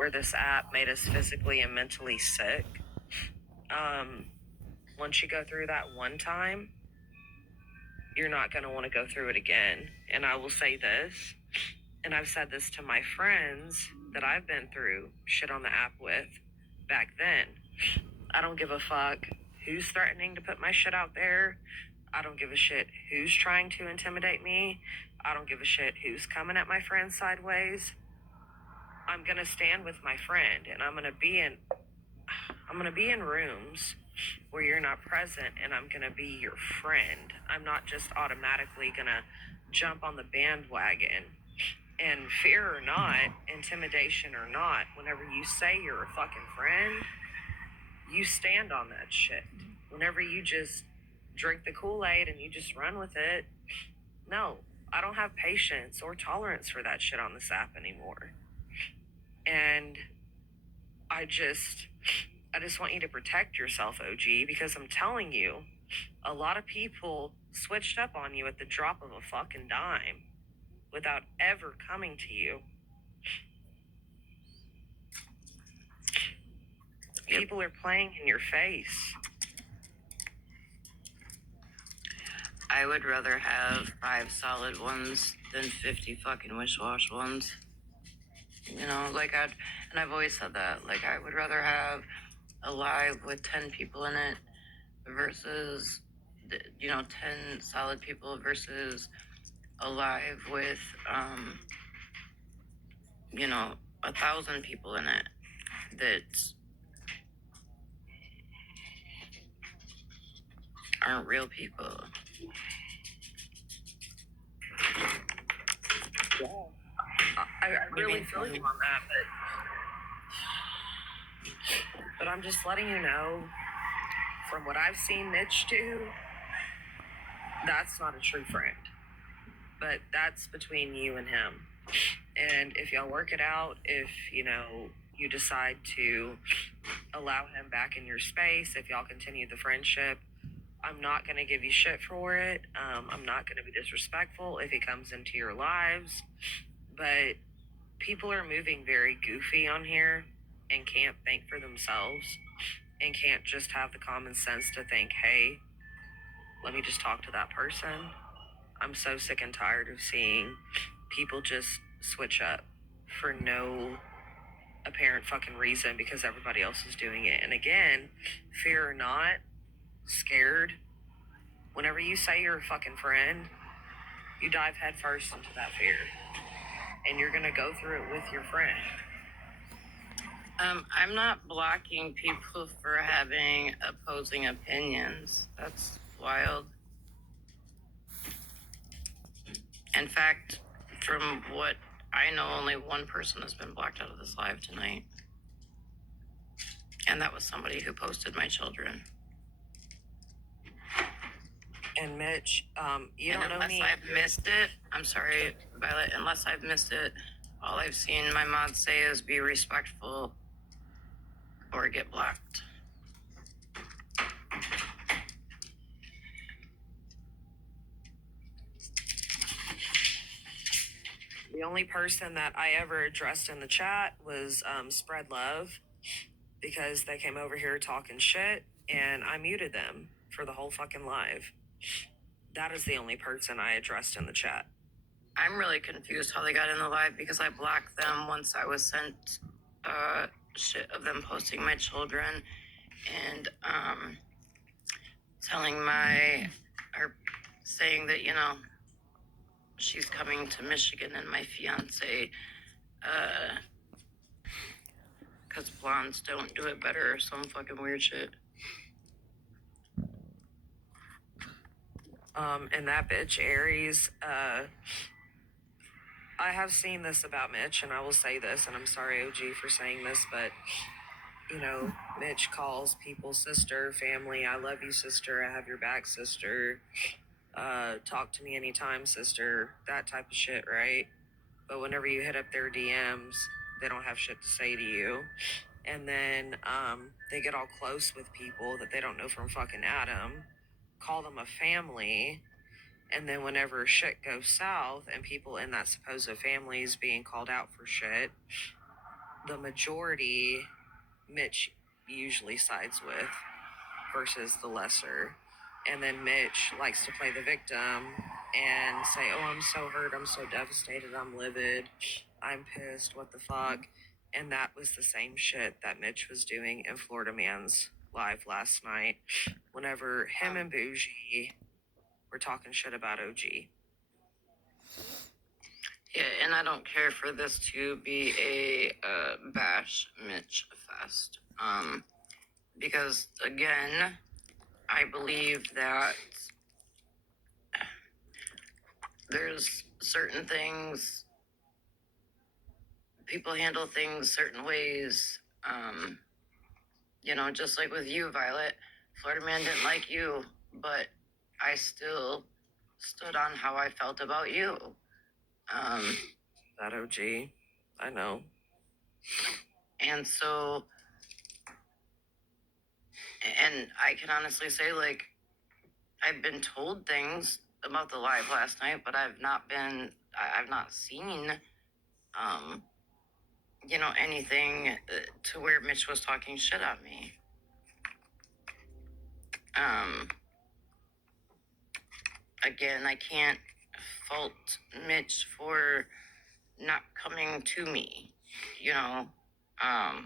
where this app made us physically and mentally sick. Once you go through that one time, you're not going to want to go through it again. And I will say this, and I've said this to my friends that I've been through shit on the app with back then. I don't give a fuck who's threatening to put my shit out there. I don't give a shit who's trying to intimidate me. I don't give a shit who's coming at my friend sideways. I'm gonna stand with my friend, and I'm gonna be in rooms where you're not present, and I'm gonna be your friend. I'm not just automatically gonna jump on the bandwagon. And fear or not, intimidation or not, whenever you say you're a fucking friend, you stand on that shit. Whenever you just drink the Kool-Aid and you just run with it, no, I don't have patience or tolerance for that shit on this app anymore. And I just want you to protect yourself, OG, because I'm telling you, a lot of people switched up on you at the drop of a fucking dime without ever coming to you. People are playing in your face. I would rather have 5 solid ones than 50 fucking wish-wash ones. You know, and I've always said that. Like, I would rather have a live with 10 people in it versus, 10 solid people versus a live with, 1,000 people in it that aren't real people. Yeah. I really feel you on that, but I'm just letting you know, from what I've seen Mitch do, that's not a true friend. But that's between you and him. And if y'all work it out, if, you decide to allow him back in your space, if y'all continue the friendship, I'm not going to give you shit for it. I'm not going to be disrespectful if he comes into your lives. But people are moving very goofy on here and can't think for themselves and can't just have the common sense to think, hey, let me just talk to that person. I'm so sick and tired of seeing people just switch up for no apparent fucking reason because everybody else is doing it. And again, fear or not, scared, whenever you say you're a fucking friend, you dive headfirst into that fear. And you're gonna go through it with your friend. I'm not blocking people for having opposing opinions. That's wild. In fact, from what I know, only one person has been blocked out of this live tonight. And that was somebody who posted my children. And Mitch, you don't know me. Unless I've missed it, I'm sorry, Violet, unless I've missed it, all I've seen my mod say is be respectful or get blocked. The only person that I ever addressed in the chat was Spread Love, because they came over here talking shit and I muted them for the whole fucking live. That is the only person I addressed in the chat. I'm really confused how they got in the live because I blocked them once I was sent shit of them posting my children and saying that, she's coming to Michigan and my fiance, because blondes don't do it better or some fucking weird shit. And that bitch Aries, I have seen this about Mitch, and I will say this, and I'm sorry, OG, for saying this, but, Mitch calls people sister, family. I love you, sister. I have your back, sister. Talk to me anytime, sister. That type of shit, right? But whenever you hit up their DMs, they don't have shit to say to you. And then they get all close with people that they don't know from fucking Adam, call them a family. And then whenever shit goes south and people in that supposed family is being called out for shit, the majority Mitch usually sides with versus the lesser. And then Mitch likes to play the victim and say, "Oh, I'm so hurt. I'm so devastated. I'm livid. I'm pissed. What the fuck?" And that was the same shit that Mitch was doing in Florida Man's live last night whenever him and Bougie were talking shit about OG. Yeah, and I don't care for this to be a bash Mitch fest. Because again, I believe that there's certain things, people handle things certain ways. You know, just like with you, Violet, Florida Man didn't like you, but I still stood on how I felt about you. That OG, I know. And so, and I can honestly say, like, I've been told things about the live last night, but I've not seen, you know, anything to where Mitch was talking shit at me. Again, I can't fault Mitch for not coming to me, you know. Well,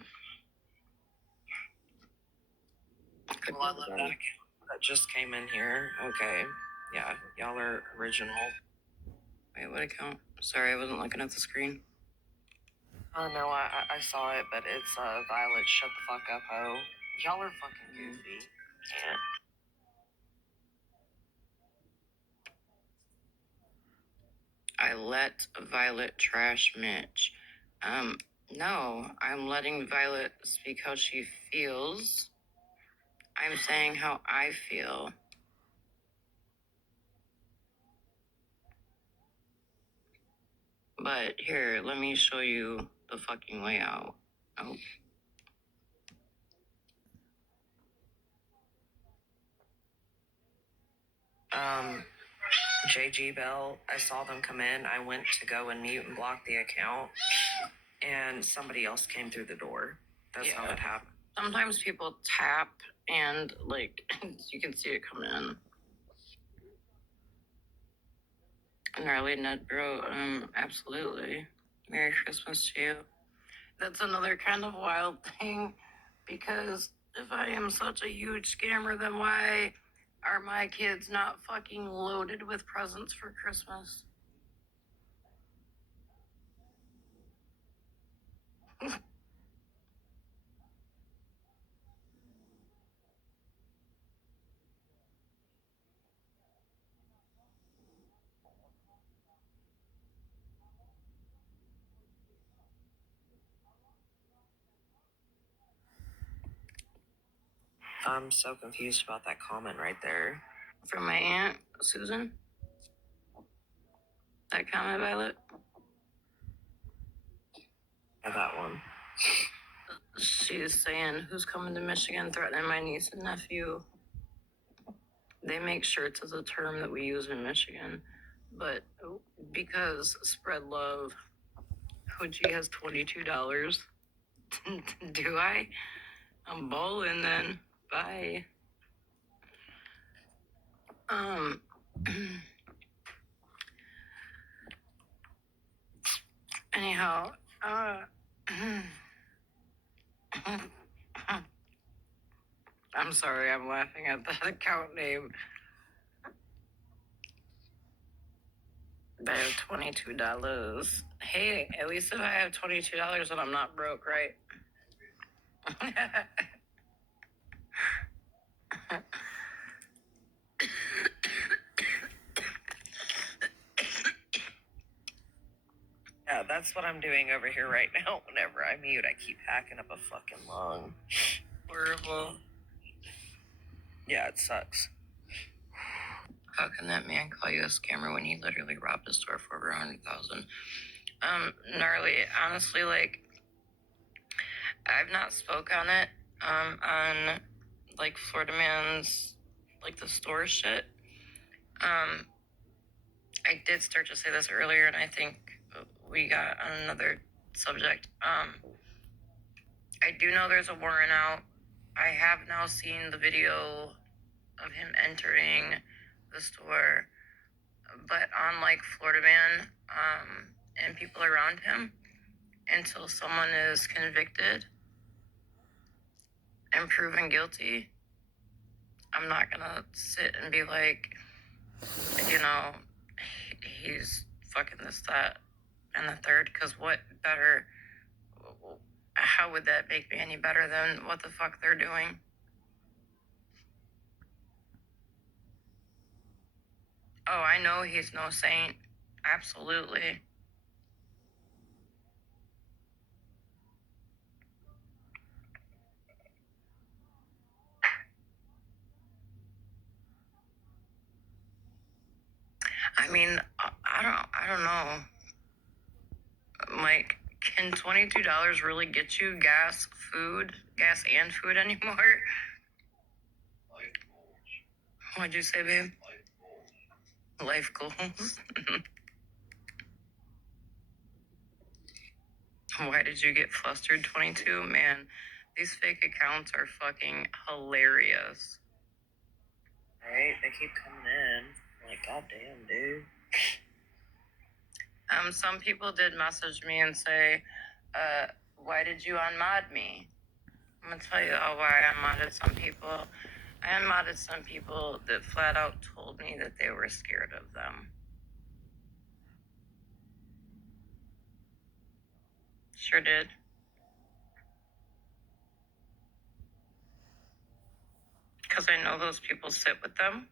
I love that account that just came in here. Okay. Yeah, y'all are original. Wait, what account? Sorry, I wasn't looking at the screen. Oh no, I saw it, but it's Violet. Shut the fuck up, ho. Y'all are fucking goofy. Can't. I let Violet trash Mitch. No, I'm letting Violet speak how she feels. I'm saying how I feel. But here, let me show you the fucking layout. Oh. JG Bell, I saw them come in. I went to go and mute and block the account, and somebody else came through the door. That's how that happened. Sometimes people tap and, like, you can see it come in. Gnarly Ned Bro, absolutely. Merry Christmas to you. That's another kind of wild thing, because if I am such a huge scammer, then why are my kids not fucking loaded with presents for Christmas? I'm so confused about that comment right there. From my aunt, Susan? That comment, Violet? Yeah, that one. She's saying, who's coming to Michigan threatening my niece and nephew? They make shirts as a term that we use in Michigan. But because spread love, OG has $22. Do I? I'm bowling then. Bye. Anyhow, I'm sorry, I'm laughing at that account name. I have $22. Hey, at least if I have $22, then I'm not broke, right? Yeah, that's what I'm doing over here right now. Whenever I mute, I keep hacking up a fucking lung. Horrible. Yeah, it sucks. How can that man call you a scammer when he literally robbed a store for over 100,000? Gnarly. Honestly, like, I've not spoke on it, on, like, Florida Man's, like, the store shit. I did start to say this earlier, and I think we got on another subject. I do know there's a warrant out. I have now seen the video of him entering the store, but unlike Florida Man, and people around him, until someone is convicted and proven guilty, I'm not gonna sit and be like, you know, he's fucking this, that, and the third, because what better, how would that make me any better than what the fuck they're doing? Oh, I know he's no saint. Absolutely. I mean, I don't know. Like, can $22 really get you gas and food anymore? What'd you say, babe? Life goals. Why did you get flustered, 22? Man, these fake accounts are fucking hilarious. Right? They keep coming in. I'm like, goddamn, dude. Some people did message me and say, why did you unmod me? I'm gonna tell you why I unmodded some people. I unmodded some people that flat out told me that they were scared of them. Sure did. Because I know those people sit with them.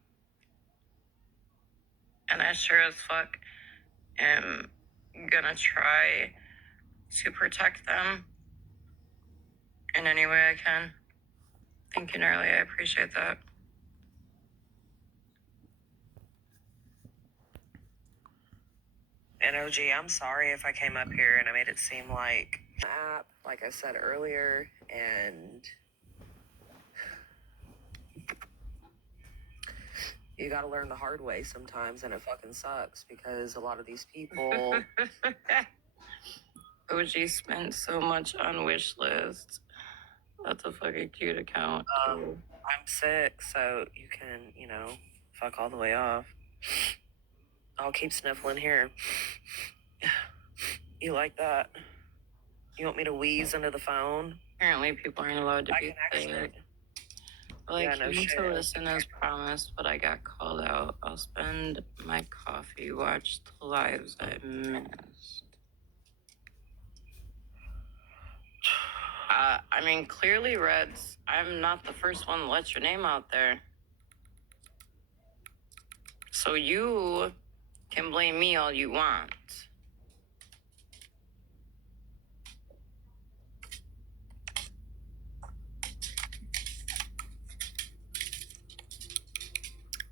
And I sure as fuck am gonna try to protect them in any way I can. Thank you, Gnarly. I appreciate that. And OG, I'm sorry if I came up here and I made it seem like app, like I said earlier, and you got to learn the hard way sometimes, and it fucking sucks because a lot of these people. OG spent so much on Wishlist. That's a fucking cute account. I'm sick, so you can, fuck all the way off. I'll keep sniffling here. You like that? You want me to wheeze into the phone? Apparently, people aren't allowed to be sick. Like, Yeah, no you need shit. to listen as promised, but I got called out. I'll spend my coffee, watch the lives I missed. I mean, clearly, Reds, I'm not the first one to let your name out there. So you can blame me all you want.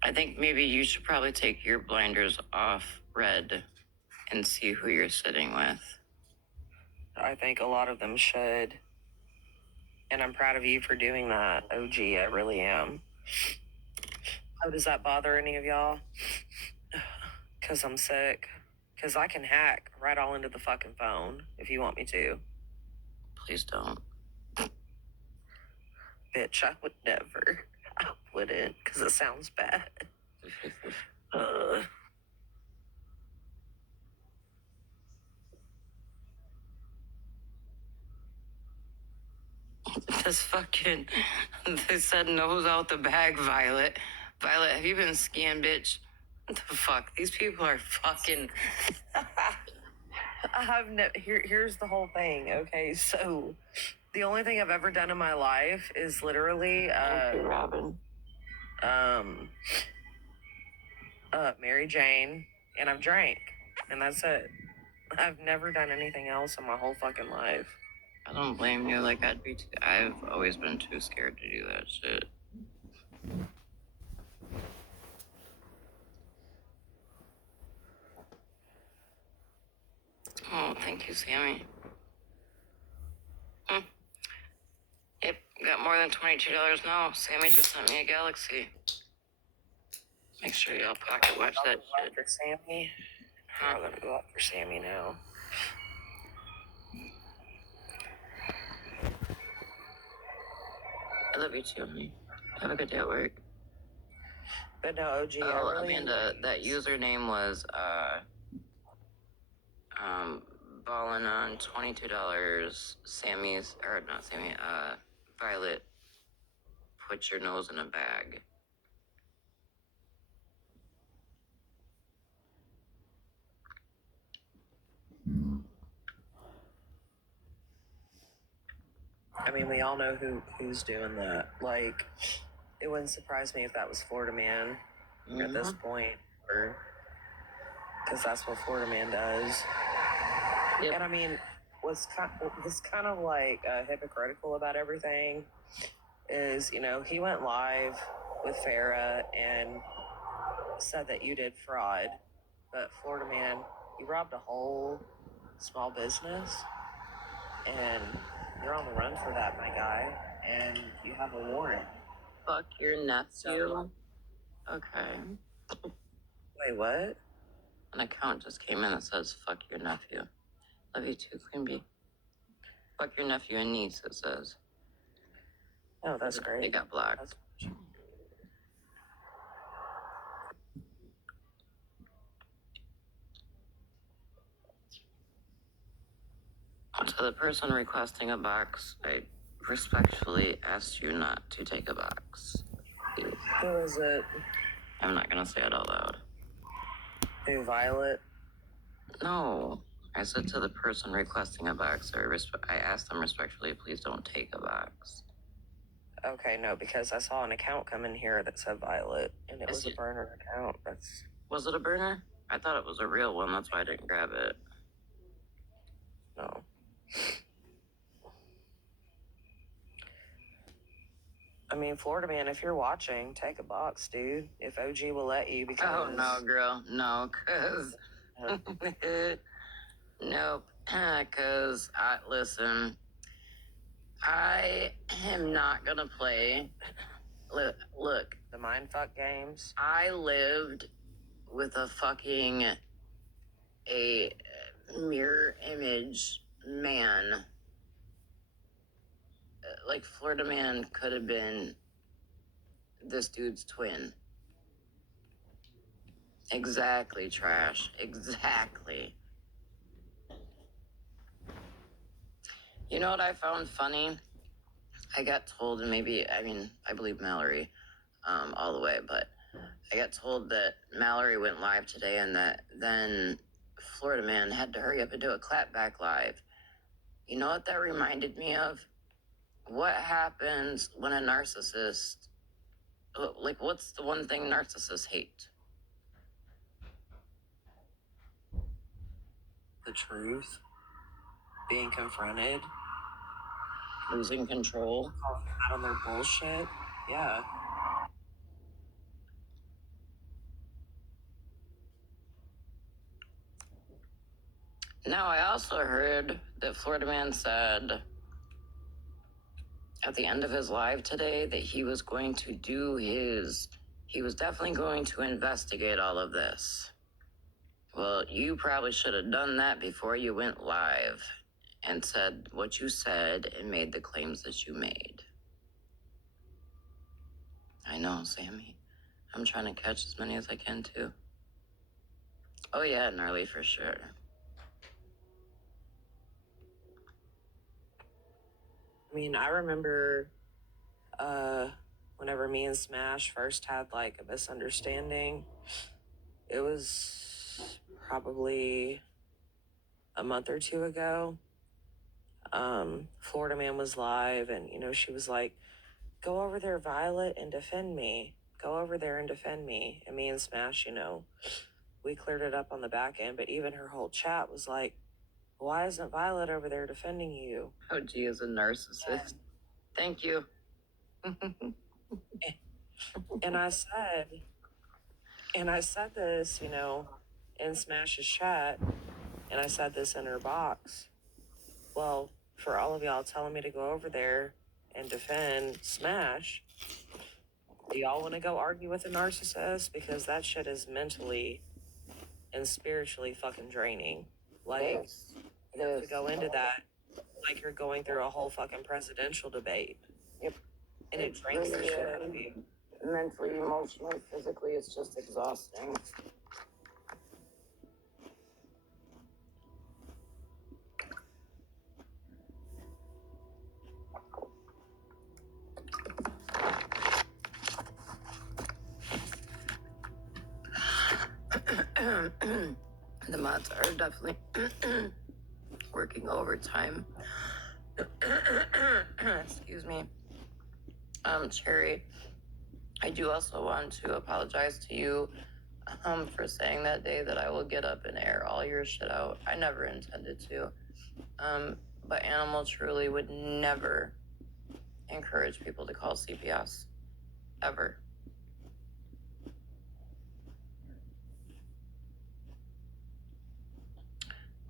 I think maybe you should probably take your blinders off, Red, and see who you're sitting with. I think a lot of them should. And I'm proud of you for doing that, OG. I really am. How does that bother any of y'all? Because I'm sick. Because I can hack right all into the fucking phone if you want me to. Please don't. Bitch, I would never. I wouldn't, because it sounds bad. This fucking, they said nose out the bag, Violet. Violet, have you been scanned, bitch? What the fuck? These people are fucking. Here's the whole thing, okay? So, the only thing I've ever done in my life is literally, Robin. Mary Jane, and I've drank, and that's it. I've never done anything else in my whole fucking life. I don't blame you. Like, I've always been too scared to do that shit. Oh, thank you, Sammy. Yep, got more than $22 now. Sammy just sent me a Galaxy. Make sure y'all pocket watch that shit. For Sammy? Huh? I'm gonna go up for Sammy now. love you too, honey. Have a good day at work. But no, OG, Oh, I really Amanda, that username was balling on $22. Sammy's, or not Sammy, Violet, put your nose in a bag. I mean, we all know who's doing that. Like, it wouldn't surprise me if that was Florida Man at this point, or because that's what Florida Man does. Yep. And I mean, what's kind of like hypocritical about everything is, you know, he went live with Farrah and said that you did fraud, but Florida Man, you robbed a whole small business, and you're on the run for that, my guy, and you have a warrant. Fuck your nephew. Okay. Wait, what? An account just came in that says, fuck your nephew. Love you too, Queen Bee. Fuck your nephew and niece, it says. Oh, that's great. They got blocked. To the person requesting a box, I respectfully asked you not to take a box. Please. Who is it? I'm not gonna say it out loud. Who, Violet? No. I said to the person requesting a box, I asked them respectfully, please don't take a box. Okay, no, because I saw an account come in here that said Violet, and it Is was a it- burner account. Was it a burner? I thought it was a real one, that's why I didn't grab it. No. I mean, Florida Man, if you're watching, take a box, dude. If OG will let you, because Oh, no, girl. No, because... Nope. Because, listen, I am not going to play. Look, the mindfuck games. I lived with a mirror image man. Like, Florida Man could have been this dude's twin. Exactly, Trash. Exactly. You know what I found funny? I got told, and I believe Mallory all the way, but I got told that Mallory went live today and that then Florida Man had to hurry up and do a clapback live. You know what that reminded me of? What happens when a narcissist, like, what's the one thing narcissists hate? The truth. Being confronted. Losing control. Calling them out on their bullshit. Yeah. Now, I also heard that Florida Man said at the end of his live today that he was definitely going to investigate all of this. Well, you probably should have done that before you went live and said what you said and made the claims that you made. I know, Sammy. I'm trying to catch as many as I can, too. Oh, yeah, Gnarly, for sure. I mean, I remember whenever me and Smash first had like a misunderstanding, it was probably a month or two ago. Florida Man was live, and you know, she was like, go over there, Violet, and defend me. Go over there and defend me. And me and Smash, you know, we cleared it up on the back end, but even her whole chat was like, why isn't Violet over there defending you? Oh, gee, is a narcissist. Thank you. And I said this, you know, in Smash's chat, and I said this in her box. Well, for all of y'all telling me to go over there and defend Smash, do y'all want to go argue with a narcissist? Because that shit is mentally and spiritually fucking draining. Like, you have to go into that like you're going through a whole fucking presidential debate. Yep. and it drains the really shit out of you. mentally, emotionally, physically, it's just exhausting. The mods are definitely working overtime. Excuse me. Cherry, I do also want to apologize to you for saying that day that I will get up and air all your shit out. I never intended to. But Animal truly would never encourage people to call CPS. Ever.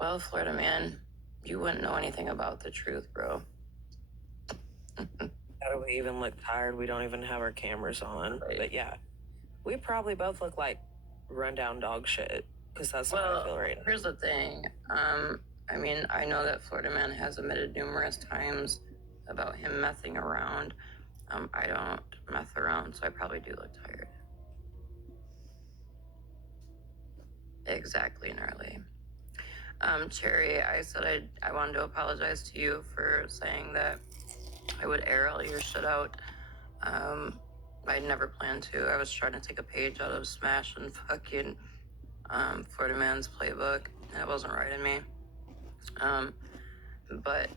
Well, Florida man, you wouldn't know anything about the truth, bro. How do we even look tired? We don't even have our cameras on. Right. But yeah, we probably both look like rundown dog shit because that's how I feel right now. Here's the thing. I mean, I know that Florida man has admitted numerous times about him messing around. I don't mess around, so I probably do look tired. Exactly, gnarly. Cherry, I said I wanted to apologize to you for saying that I would air all your shit out. I never planned to. I was trying to take a page out of Smash and fucking Florida Man's playbook, and it wasn't right in me. But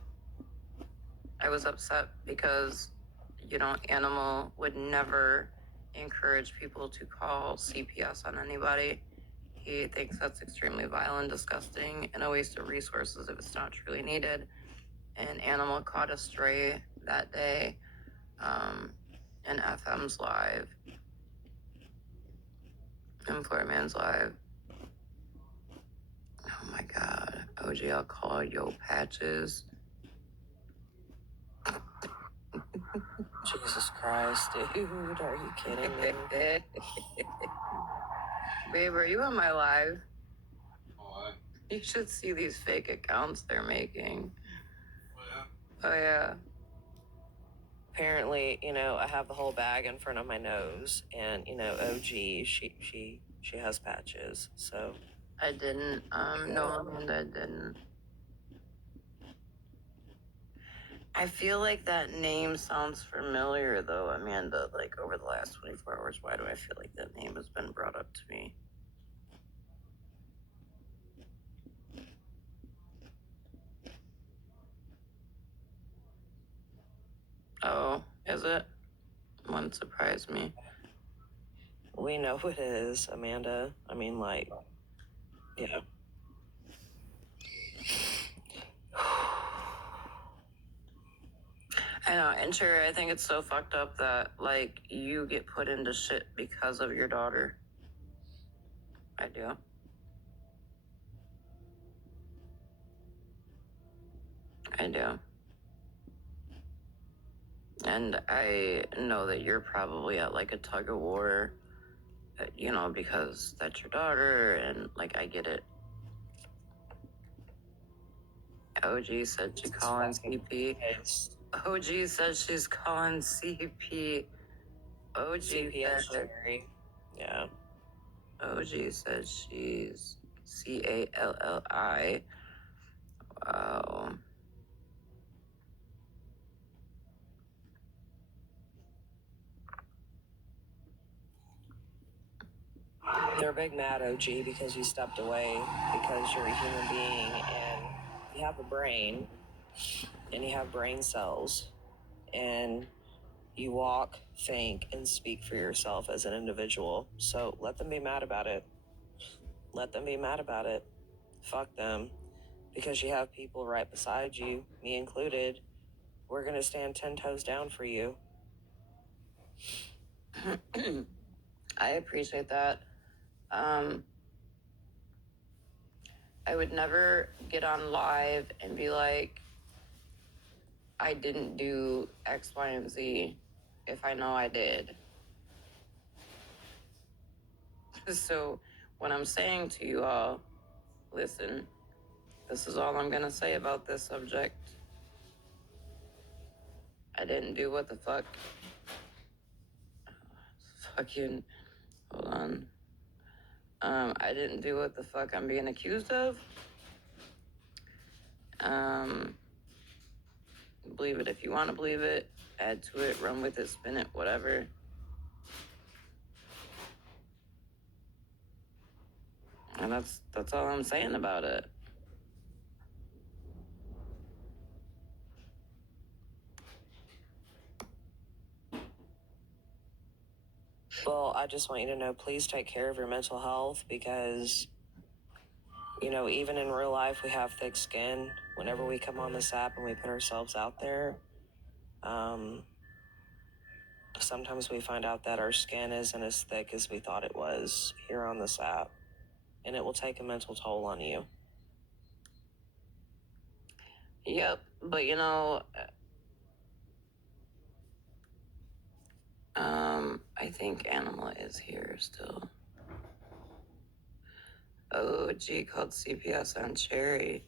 I was upset because, Animal would never encourage people to call CPS on anybody. He thinks that's extremely vile and disgusting and a waste of resources if it's not truly needed. And Animal caught a stray that day in FM's live, in Florida Man's live. Oh my God. OG, I'll call yo patches. Jesus Christ, dude, are you kidding me? Babe, are you on my live? You should see these fake accounts they're making. Oh yeah. Apparently, I have the whole bag in front of my nose, and OG, she has patches, so. I didn't. No, Amanda didn't. I feel like that name sounds familiar, though, Amanda. Like over the last 24 hours, why do I feel like that name has been brought up to me? Oh, is it? Wouldn't surprise me. We know it is, Amanda. I mean, like, yeah. I know, and sure, I think it's so fucked up that, like, you get put into shit because of your daughter. I do. I do. And I know that you're probably at, like, a tug of war, because that's your daughter, and, like, I get it. OG said she's calling CP. OG said she's calling CP. OG CPS said, Cherry. Yeah. OG said she's CALLI. Wow. They're big mad, OG, because you stepped away, because you're a human being and you have a brain and you have brain cells and you walk, think, and speak for yourself as an individual. So let them be mad about it. Let them be mad about it. Fuck them. Because you have people right beside you, me included. We're going to stand 10 toes down for you. I appreciate that. I would never get on live and be like, I didn't do X, Y, and Z if I know I did. So what I'm saying to you all, listen, this is all I'm going to say about this subject. I didn't do what the fuck fucking, hold on. I didn't do what the fuck I'm being accused of. Believe it if you want to believe it. Add to it, run with it, spin it, whatever. And that's all I'm saying about it. Well, I just want you to know, please take care of your mental health because, you know, even in real life, we have thick skin. Whenever we come on this app and we put ourselves out there, sometimes we find out that our skin isn't as thick as we thought it was here on this app, and it will take a mental toll on you. Yep, but you know, I think Animal is here still. Oh, G called CPS on Cherry.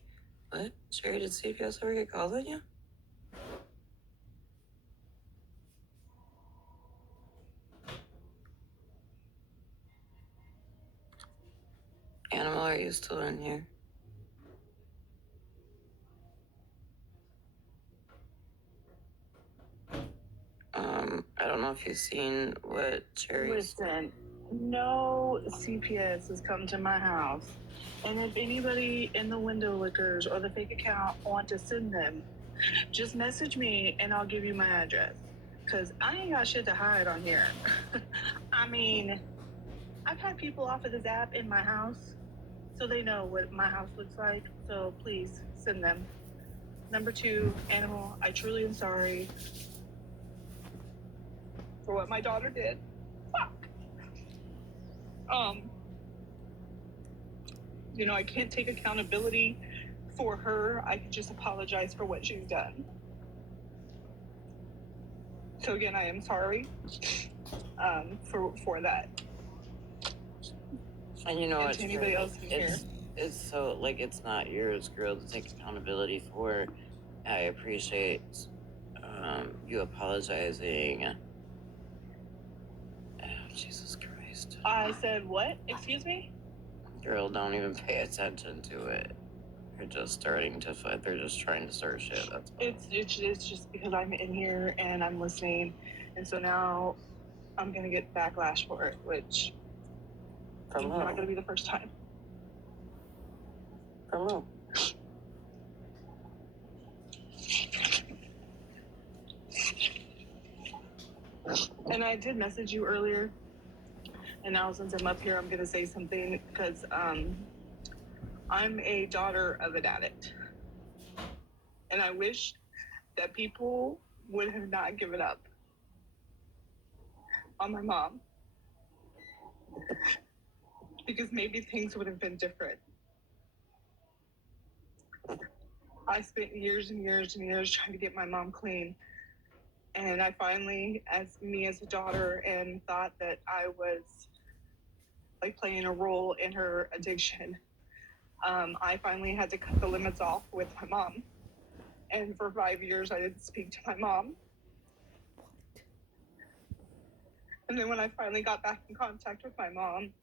What? Cherry, did CPS ever get called on you? Animal, are you still in here? I don't know if you've seen what Cherry. Listen, no CPS has come to my house. And if anybody in the window lickers or the fake account want to send them, just message me and I'll give you my address. Because I ain't got shit to hide on here. I mean, I've had people off of this app in my house so they know what my house looks like. So please send them. Number 2, Animal, I truly am sorry for what my daughter did. Fuck. You know, I can't take accountability for her. I can just apologize for what she's done. So again, I am sorry for that. And you know And what? to anybody else in here. It's so, like, it's not yours, girl, to take accountability for. I appreciate you apologizing. Oh, Jesus Christ. I said what? Excuse me? Girl, don't even pay attention to it. They're just starting to fight. They're just trying to start shit. That's all. It's just because I'm in here and I'm listening, and so now I'm gonna get backlash for it, which is not gonna be the first time. From who? And I did message you earlier, and now since I'm up here, I'm gonna say something because I'm a daughter of an addict, and I wish that people would have not given up on my mom, because maybe things would have been different. I spent years and years and years trying to get my mom clean, and I finally, as a daughter, and thought that I was like playing a role in her addiction. I finally had to cut the limits off with my mom, and for 5 years I didn't speak to my mom. And then when I finally got back in contact with my mom,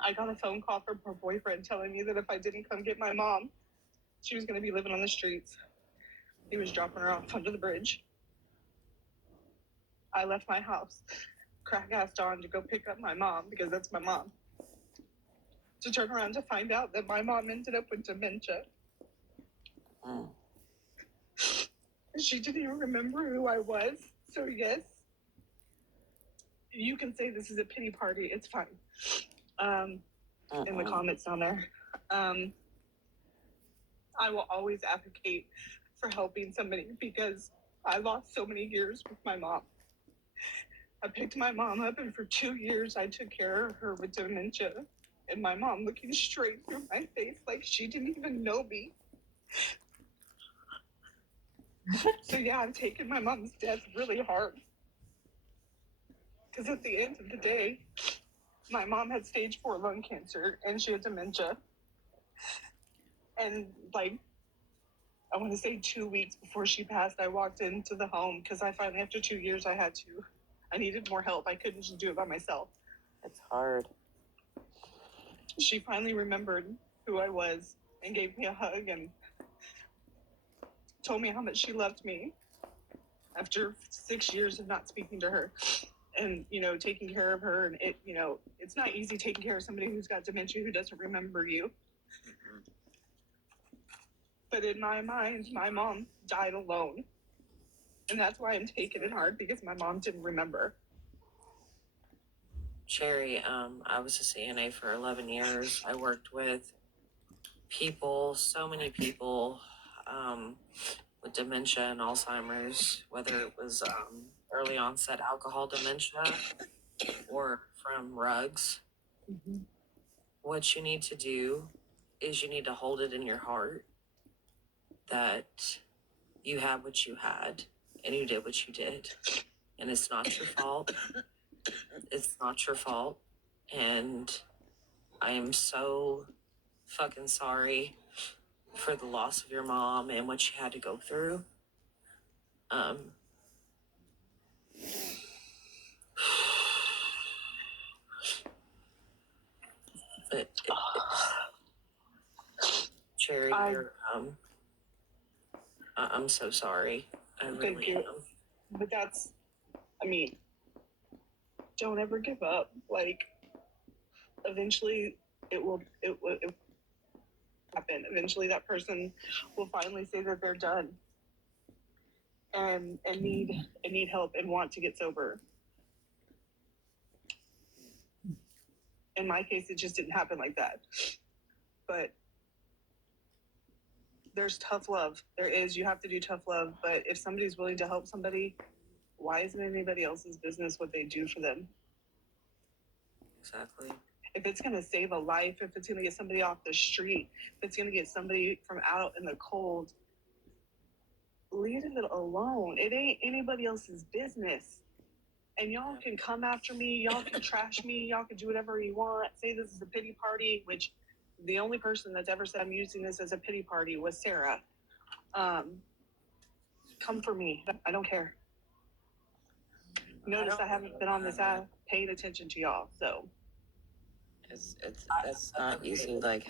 I got a phone call from her boyfriend telling me that if I didn't come get my mom, she was going to be living on the streets. He was dropping her off under the bridge. I left my house, crack-assed on to go pick up my mom, because that's my mom, to turn around to find out that my mom ended up with dementia. Oh. She didn't even remember who I was. So yes, you can say this is a pity party. It's fine. In the comments down there. I will always advocate for helping somebody because I lost so many years with my mom. I picked my mom up, and for 2 years I took care of her with dementia, and my mom looking straight through my face like she didn't even know me. So yeah, I've taken my mom's death really hard, because at the end of the day, my mom had stage 4 lung cancer and she had dementia. And like, I want to say 2 weeks before she passed, I walked into the home because I finally, after 2 years, I had to I needed more help. I couldn't just do it by myself. It's hard. She finally remembered who I was and gave me a hug and told me how much she loved me after 6 years of not speaking to her and, you know, taking care of her. And it, you know, it's not easy taking care of somebody who's got dementia who doesn't remember you. But in my mind, my mom died alone. And that's why I'm taking it hard, because my mom didn't remember. Sherry, I was a CNA for 11 years. I worked with people, so many people, with dementia and Alzheimer's, whether it was early onset alcohol dementia or from rugs. Mm-hmm. What you need to do is you need to hold it in your heart that you had what you had and you did what you did. And it's not your fault. It's not your fault. And I am so fucking sorry for the loss of your mom and what she had to go through. Cherry, I'm so sorry. I really am. But that's, I mean, don't ever give up. Like, eventually it will happen. Eventually that person will finally say that they're done and need help and want to get sober. In my case, it just didn't happen like that. But there's tough love. There is. You have to do tough love. But if somebody's willing to help somebody, why isn't anybody else's business what they do for them? Exactly. If it's going to save a life, if it's going to get somebody off the street, if it's going to get somebody from out in the cold, leave it alone. It ain't anybody else's business. And y'all can come after me. Y'all can trash me. Y'all can do whatever you want. Say this is a pity party, which the only person that's ever said I'm using this as a pity party was Sarah. Come for me. I don't care. Notice I haven't been on this app paying attention to y'all, so. That's not easy. Like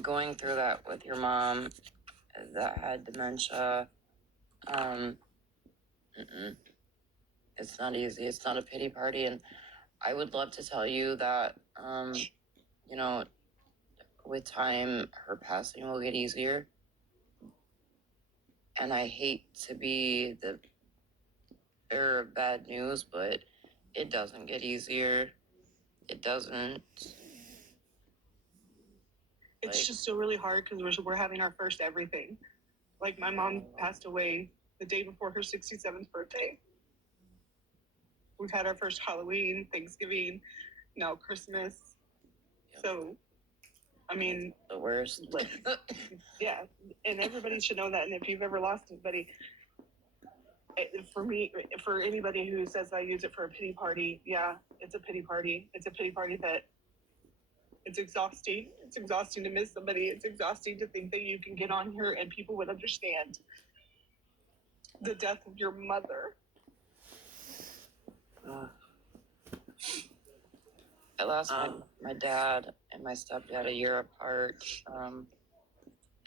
going through that with your mom that had dementia. It's not easy. It's not a pity party. And I would love to tell you that, you know, with time, her passing will get easier. And I hate to be the bearer of bad news, but it doesn't get easier. It doesn't. It's just so really hard because we're having our first everything. Like, my mom passed away the day before her 67th birthday. We've had our first Halloween, Thanksgiving, now Christmas. Yep. So, I mean, the worst. Yeah, and everybody should know that. And if you've ever lost anybody, for me, for anybody who says I use it for a pity party, yeah, it's a pity party. It's a pity party that it's exhausting. It's exhausting to miss somebody. It's exhausting to think that you can get on here and people would understand the death of your mother. I lost my dad and my stepdad a year apart,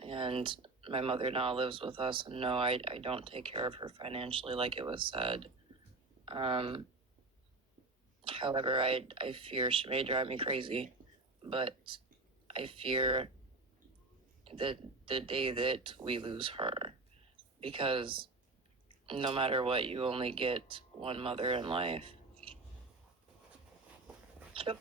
and my mother now lives with us. And no, I don't take care of her financially, like it was said. However, I fear she may drive me crazy, but I fear the day that we lose her, because no matter what, you only get one mother in life. Yep.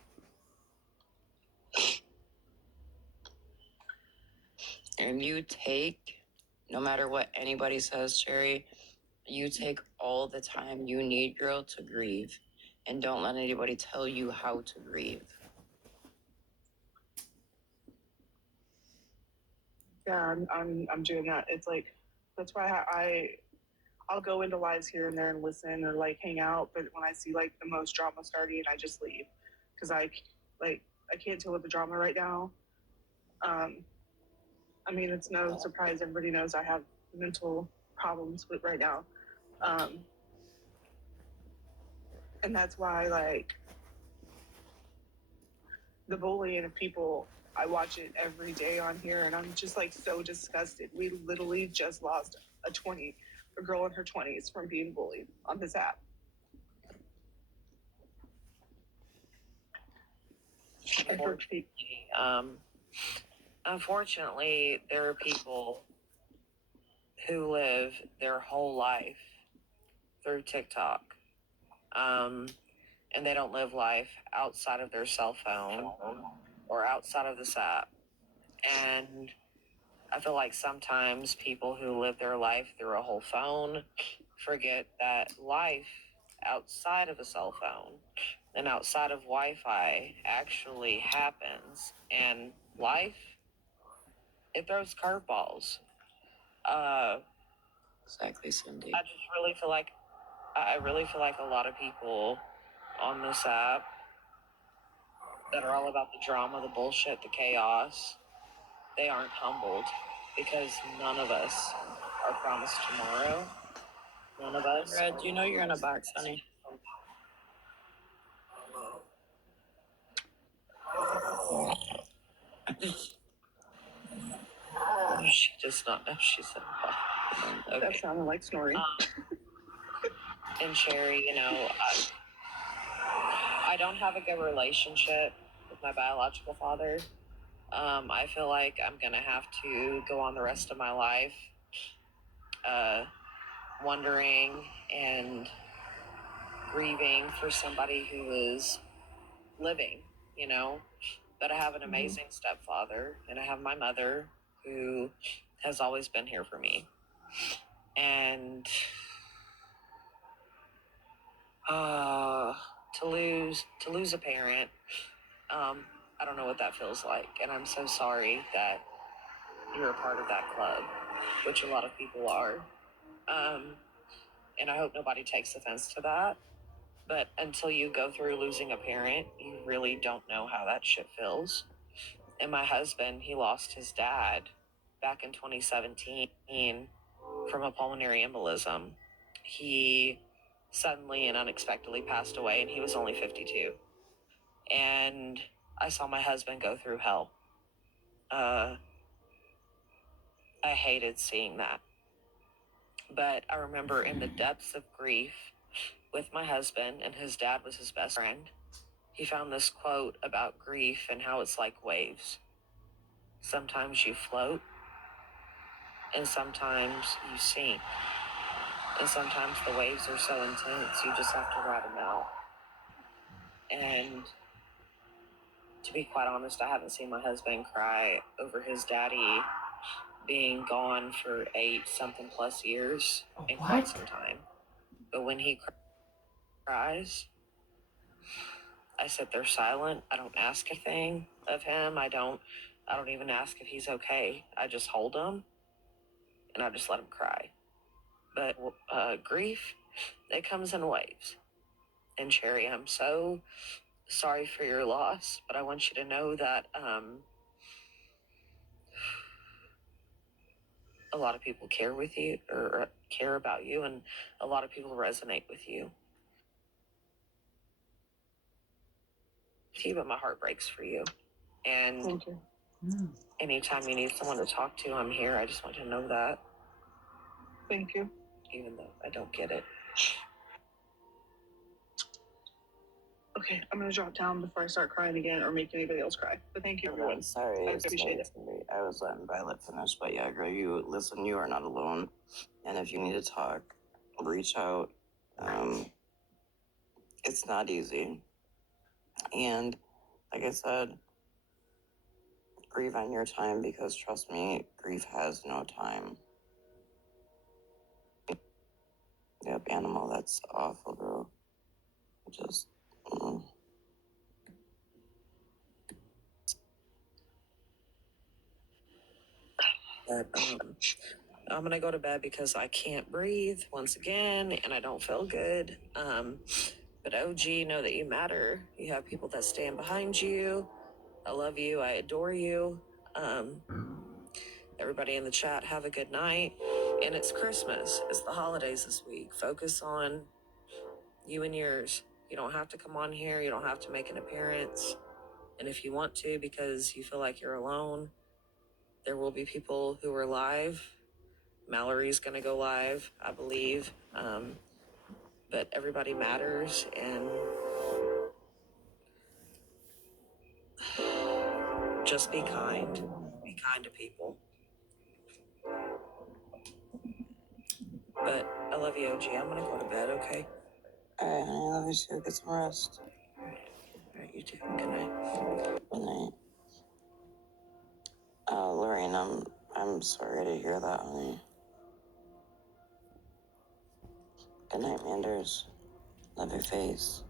And you take, no matter what anybody says, Sherry, you take all the time you need, girl, to grieve, and don't let anybody tell you how to grieve. Yeah, I'm doing that. It's like, that's why I'll go into lives here and there and listen or like hang out. But when I see like the most drama starting, I just leave, because I can't deal with the drama right now. I mean, it's no surprise. Everybody knows I have mental problems with right now. And that's why, like, the bullying of people, I watch it every day on here, and I'm just like so disgusted. We literally just lost a girl in her 20s from being bullied on this app. Unfortunately, there are people who live their whole life through TikTok, and they don't live life outside of their cell phone or outside of this app. And I feel like sometimes people who live their life through a whole phone forget that life outside of a cell phone and outside of Wi-Fi actually happens. And life, it throws curveballs. Exactly, Cindy. I just really feel like I really feel like a lot of people on this app that are all about the drama, the bullshit, the chaos, they aren't humbled because none of us are promised tomorrow. None of us. Red, you know you're in a box, honey. She does not know she's in a box. That Okay. sounded like snoring. And Sherry, you know, I don't have a good relationship with my biological father. I feel like I'm gonna have to go on the rest of my life wondering and grieving for somebody who is living, you know. But I have an amazing stepfather, and I have my mother who has always been here for me. And to lose a parent, I don't know what that feels like, and I'm so sorry that you're a part of that club, which a lot of people are. And I hope nobody takes offense to that. But until you go through losing a parent, you really don't know how that shit feels. And my husband, he lost his dad back in 2017 from a pulmonary embolism. He suddenly and unexpectedly passed away, and he was only 52. And I saw my husband go through hell. I hated seeing that. But I remember in the depths of grief with my husband, and his dad was his best friend, he found this quote about grief and how it's like waves. Sometimes you float, and sometimes you sink. And sometimes the waves are so intense, you just have to ride them out. And to be quite honest, I haven't seen my husband cry over his daddy being gone for 8-something plus years in quite some time. But when he cries, I sit there silent. I don't ask a thing of him. I don't even ask if he's okay. I just hold him and I just let him cry. But grief, it comes in waves. And Cherry, I'm so sorry for your loss, but I want you to know that a lot of people care with you or care about you, and a lot of people resonate with you. But my heart breaks for you. And Thank you. anytime you need someone to talk to, I'm here. I just want you to know that. Thank you. Even though I don't get it. Okay, I'm gonna drop down before I start crying again or make anybody else cry. But thank you, everyone. Sorry, I appreciate it. I was letting Violet finish, but yeah, girl, you listen. You are not alone, and if you need to talk, reach out. It's not easy, and like I said, grieve on your time because trust me, grief has no time. Yep, animal, that's awful, girl. Just. But I'm gonna go to bed because I can't breathe once again, and I don't feel good. But OG, know that you matter. You have people that stand behind you. I love you. I adore you. Everybody in the chat, have a good night. And it's Christmas. It's the holidays this week. Focus on you and yours. You don't have to come on here. You don't have to make an appearance. And if you want to, because you feel like you're alone, there will be people who are live. Mallory's going to go live, I believe. But everybody matters, and just be kind. Be kind to people. But I love you, OG. I'm going to go to bed, okay? Alright, honey, I love you too. Get some rest. All right, you too. Good night. Good night. Oh, Lorraine, I'm sorry to hear that, honey. Good night, Manders. Love your face.